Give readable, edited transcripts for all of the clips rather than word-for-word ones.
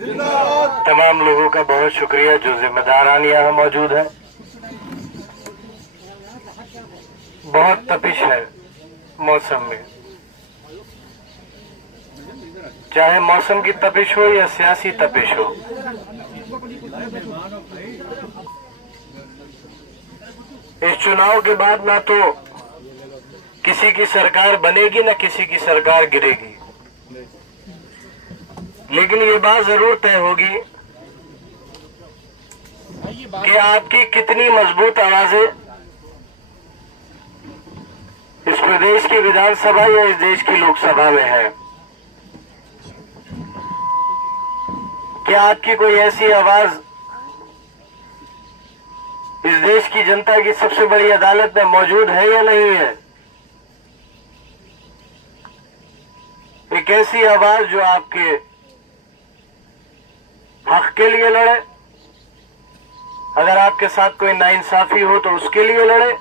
तमाम लोगों का बहुत शुक्रिया जो जिम्मेदारान यहाँ मौजूद है। बहुत तपिश है मौसम में, चाहे मौसम की तपिश हो या सियासी तपिश हो। इस चुनाव के बाद ना तो किसी की सरकार बनेगी ना किसी की सरकार गिरेगी, लेकिन ये बात जरूर तय होगी कि आपकी कितनी मजबूत आवाजें इस प्रदेश की विधानसभा या इस देश की लोकसभा में है। क्या आपकी कोई ऐसी आवाज इस देश की जनता की सबसे बड़ी अदालत में मौजूद है या नहीं है? एक ऐसी आवाज जो आपके हक के लिए लड़े, अगर आपके साथ कोई नाइंसाफी हो तो उसके लिए लड़े,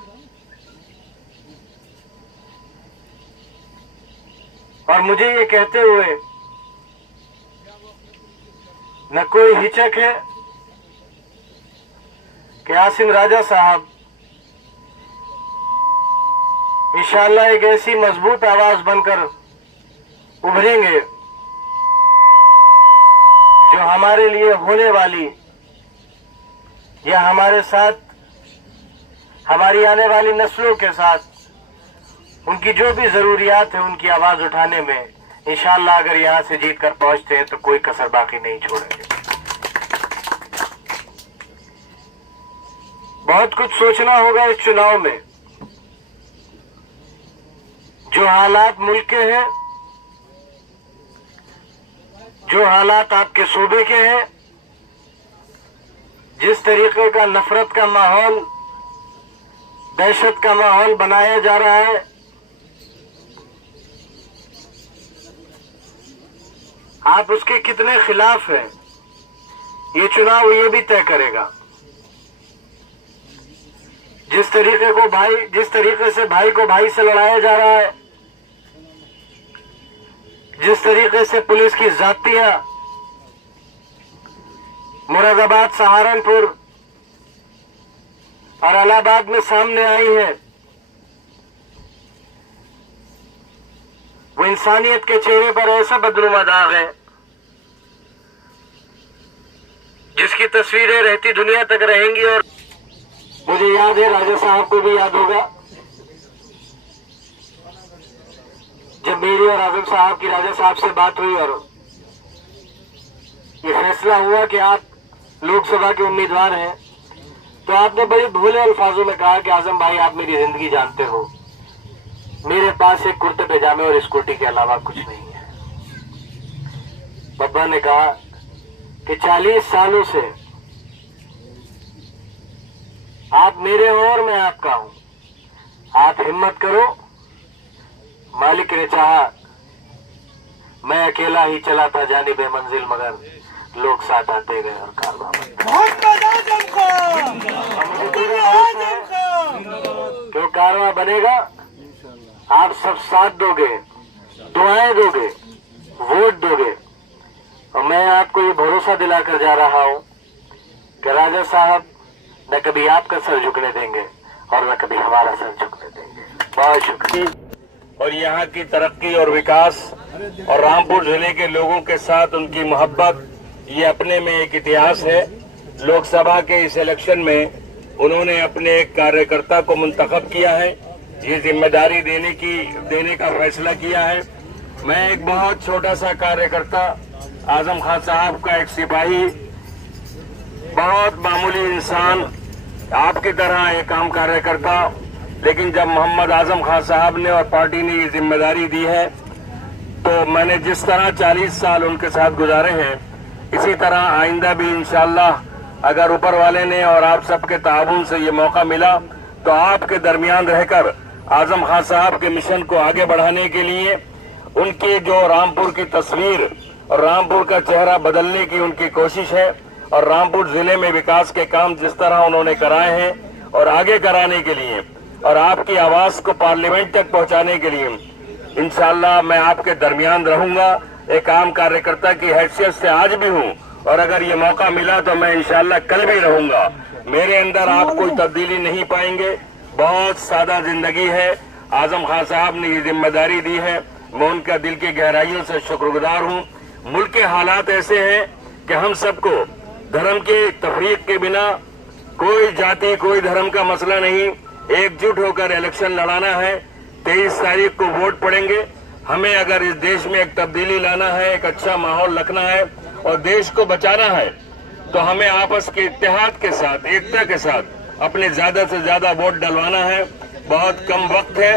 और मुझे ये कहते हुए न कोई हिचक है कि आसिम राजा साहब इंशाअल्लाह एक ऐसी मजबूत आवाज बनकर उभरेंगे जो हमारे लिए होने वाली या हमारे साथ हमारी आने वाली नस्लों के साथ उनकी जो भी जरूरियात है उनकी आवाज उठाने में इंशाअल्लाह अगर यहां से जीत कर पहुंचते हैं तो कोई कसर बाकी नहीं छोड़ेंगे। बहुत कुछ सोचना होगा इस चुनाव में। जो हालात मुल्क के हैं, जो हालात आपके सूबे के हैं, जिस तरीके का नफरत का माहौल, दहशत का माहौल बनाया जा रहा है, आप उसके कितने खिलाफ हैं, ये चुनाव ये भी तय करेगा। जिस तरीके से भाई को भाई से लड़ाया जा रहा है, जिस तरीके से पुलिस की जातियां मुरादाबाद, सहारनपुर और इलाहाबाद में सामने आई है, वो इंसानियत के चेहरे पर ऐसा बदनुमा दाग है जिसकी तस्वीरें रहती दुनिया तक रहेंगी। और मुझे याद है, राजा साहब को भी याद होगा, जब मेरी और आजम साहब की राजा साहब से बात हुई और ये फैसला हुआ कि आप लोकसभा के उम्मीदवार हैं, तो आपने बड़े भोले अल्फाजों में कहा कि आजम भाई आप मेरी जिंदगी जानते हो, मेरे पास एक कुर्ते पैजामे और स्कूटी के अलावा कुछ नहीं है। बब्बा ने कहा कि 40 सालों से आप मेरे हो और मैं आपका हूं, आप हिम्मत करो, मालिक ने चाहा, मैं अकेला ही चला था जानिबे मंजिल, मगर लोग साथ आते गए और कारवां क्यों कारवां बनेगा। आप सब साथ दोगे, दुआएं दोगे, वोट दोगे, और मैं आपको ये भरोसा दिलाकर जा रहा हूं कि राजा साहब न कभी आपका सर झुकने देंगे और न कभी हमारा सर झुकने देंगे। बहुत शुक्रिया। और यहाँ की तरक्की और विकास और रामपुर जिले के लोगों के साथ उनकी मोहब्बत, ये अपने में एक इतिहास है। लोकसभा के इस इलेक्शन में उन्होंने अपने एक कार्यकर्ता को मुंतखब किया है, ये जिम्मेदारी देने का फैसला किया है। मैं एक बहुत छोटा सा कार्यकर्ता, आजम खान साहब का एक सिपाही, बहुत मामूली इंसान, आपकी तरह एक आम कार्यकर्ता, लेकिन जब मोहम्मद आजम खान साहब ने और पार्टी ने ये जिम्मेदारी दी है तो मैंने जिस तरह 40 साल उनके साथ गुजारे हैं, इसी तरह आइंदा भी इंशाअल्लाह अगर ऊपर वाले ने और आप सबके ताउन से ये मौका मिला तो आपके दरमियान रहकर आजम खान साहब के मिशन को आगे बढ़ाने के लिए, उनके जो रामपुर की तस्वीर और रामपुर का चेहरा बदलने की उनकी कोशिश है, और रामपुर जिले में विकास के काम जिस तरह उन्होंने कराए हैं और आगे कराने के लिए और आपकी आवाज को पार्लियामेंट तक पहुंचाने के लिए इंशाअल्लाह मैं आपके दरमियान रहूंगा। एक आम कार्यकर्ता की हैसियत से आज भी हूं और अगर ये मौका मिला तो मैं इंशाल्लाह कल भी रहूंगा। मेरे अंदर आप कोई तब्दीली नहीं पाएंगे। बहुत सादा जिंदगी है। आजम खान साहब ने ये जिम्मेदारी दी है, मैं उनका दिल की गहराइयों से शुक्रगुजार हूँ। मुल्क के हालात ऐसे हैं कि हम सबको धर्म के तफरीक के बिना, कोई जाति कोई धर्म का मसला नहीं, एकजुट होकर इलेक्शन लड़ाना है। 23 तारीख को वोट पड़ेंगे। हमें अगर इस देश में एक तब्दीली लाना है, एक अच्छा माहौल रखना है और देश को बचाना है, तो हमें आपस के इत्तेहाद के साथ, एकता के साथ अपने ज्यादा से ज्यादा वोट डलवाना है। बहुत कम वक्त है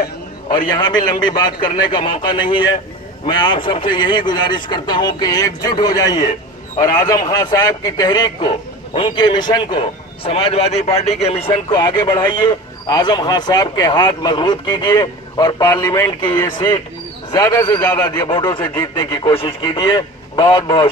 और यहाँ भी लंबी बात करने का मौका नहीं है। मैं आप सबसे यही गुजारिश करता हूँ कि एकजुट हो जाइए और आजम खान साहब की तहरीक को, उनके मिशन को, समाजवादी पार्टी के मिशन को आगे बढ़ाइए। आजम खान साहब के हाथ मजबूत कीजिए और पार्लियामेंट की ये सीट ज्यादा से ज्यादा वोटों से जीतने की कोशिश कीजिए। बहुत बहुत